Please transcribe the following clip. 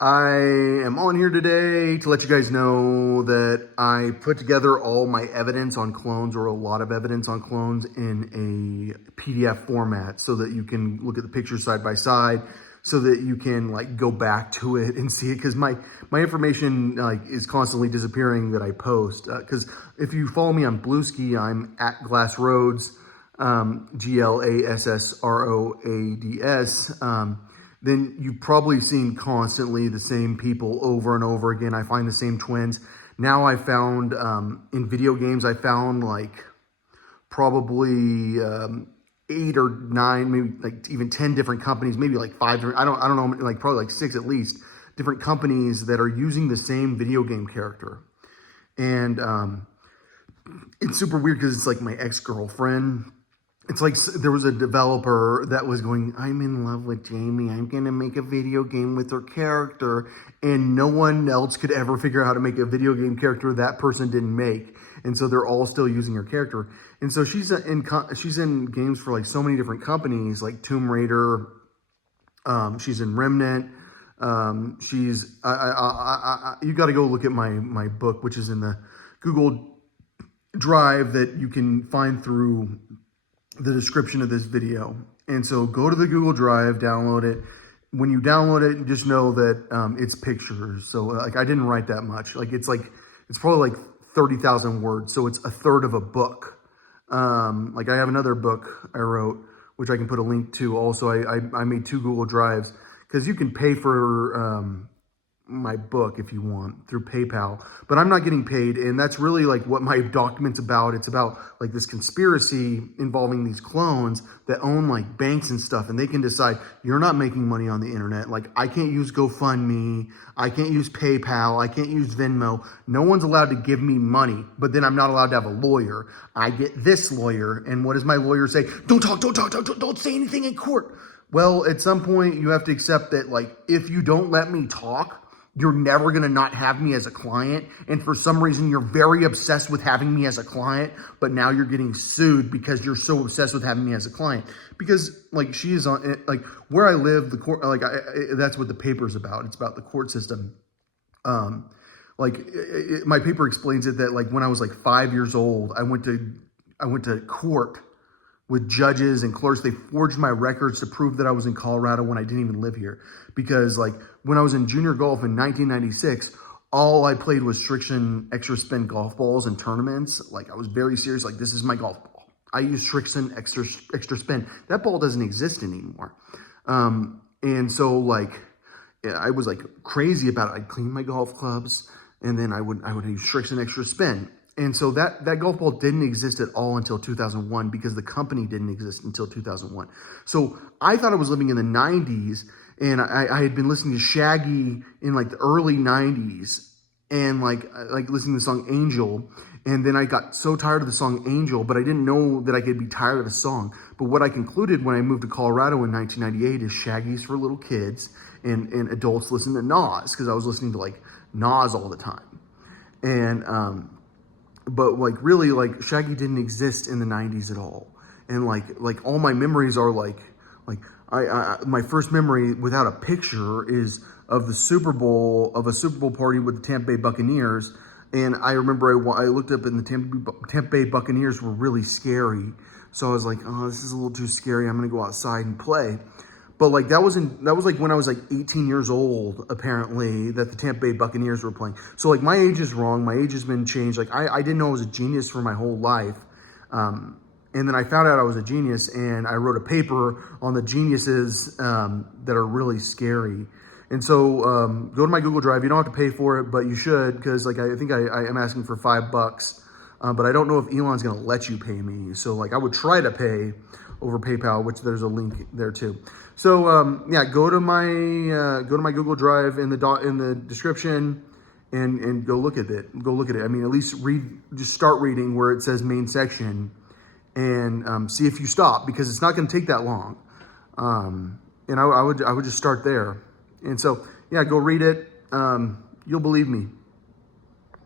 I am on here today to let you guys know that I put together all my evidence on clones, or a lot of evidence on clones, in a PDF format so that you can look at the pictures side by side, so that you can like go back to it and see it, because my information like is constantly disappearing that I post. Because if you follow me on Bluesky, I'm at Glassroads, GLASSROADS. Then you've probably seen constantly the same people over and over again. I find the same twins. Now I found, in video games, I found like probably 8 or 9, maybe like even 10 different companies, maybe like 5, I don't know, like probably like 6 at least, different companies that are using the same video game character. And it's super weird because it's like my ex-girlfriend. It's like there was a developer that was going, I'm in love with Jamie. I'm going to make a video game with her character. And no one else could ever figure out how to make a video game character that person didn't make. And so they're all still using her character. And so she's in games for like so many different companies, like Tomb Raider. She's in Remnant. You got to go look at my book, which is in the Google Drive that you can find through the description of this video. And so go to the Google Drive, download it. When you download it, just know that it's pictures. So like I didn't write that much. Like it's probably like 30,000 words. So it's a third of a book. Like I have another book I wrote, which I can put a link to. Also, I made 2 Google Drives, because you can pay for my book if you want through PayPal, but I'm not getting paid. And that's really like what my document's about. It's about like this conspiracy involving these clones that own like banks and stuff, and they can decide you're not making money on the internet. Like I can't use GoFundMe, I can't use PayPal, I can't use Venmo. No one's allowed to give me money, but then I'm not allowed to have a lawyer. I get this lawyer, and what does my lawyer say? Don't say anything in court. Well, at some point you have to accept that, like, if you don't let me talk, you're never going to not have me as a client. And for some reason, you're very obsessed with having me as a client, but now you're getting sued because you're so obsessed with having me as a client. Because like she is on, like where I live, the court, like that's what the paper's about. It's about the court system. My paper explains it that like when I was like 5 years old, I went to court with judges and clerks. They forged my records to prove that I was in Colorado when I didn't even live here. Because like when I was in junior golf in 1996, all I played was Strixon extra spin golf balls in tournaments. Like I was very serious. Like, this is my golf ball. I use Strixon extra spin. That ball doesn't exist anymore. And so like, I was like crazy about it. I'd clean my golf clubs, and then I would use Strixon extra spin. And so that golf ball didn't exist at all until 2001, because the company didn't exist until 2001. So I thought I was living in the 90s, and I had been listening to Shaggy in like the early 90s, and like listening to the song Angel. And then I got so tired of the song Angel, but I didn't know that I could be tired of a song. But what I concluded when I moved to Colorado in 1998 is Shaggy's for little kids, and adults listen to Nas, because I was listening to like Nas all the time. And but like really, like Shaggy didn't exist in the 90s at all. And like all my memories are like my first memory without a picture is of a Super Bowl party with the Tampa Bay Buccaneers. And I remember I looked up, and the Tampa Bay Buccaneers were really scary. So I was like, oh, this is a little too scary. I'm going to go outside and play. But like that was like when I was like 18 years old, apparently, that the Tampa Bay Buccaneers were playing. So like my age is wrong. My age has been changed. Like I didn't know I was a genius for my whole life. And then I found out I was a genius, and I wrote a paper on the geniuses that are really scary. And so go to my Google Drive. You don't have to pay for it, but you should, because like I think I am asking for $5. But I don't know if Elon's going to let you pay me. So like I would try to pay over PayPal, which there's a link there too. So yeah, go to my Google Drive in the description, and go look at it. Go look at it. I mean, at least just start reading where it says main section, and see if you stop, because it's not going to take that long. And I would just start there. And so yeah, go read it. You'll believe me.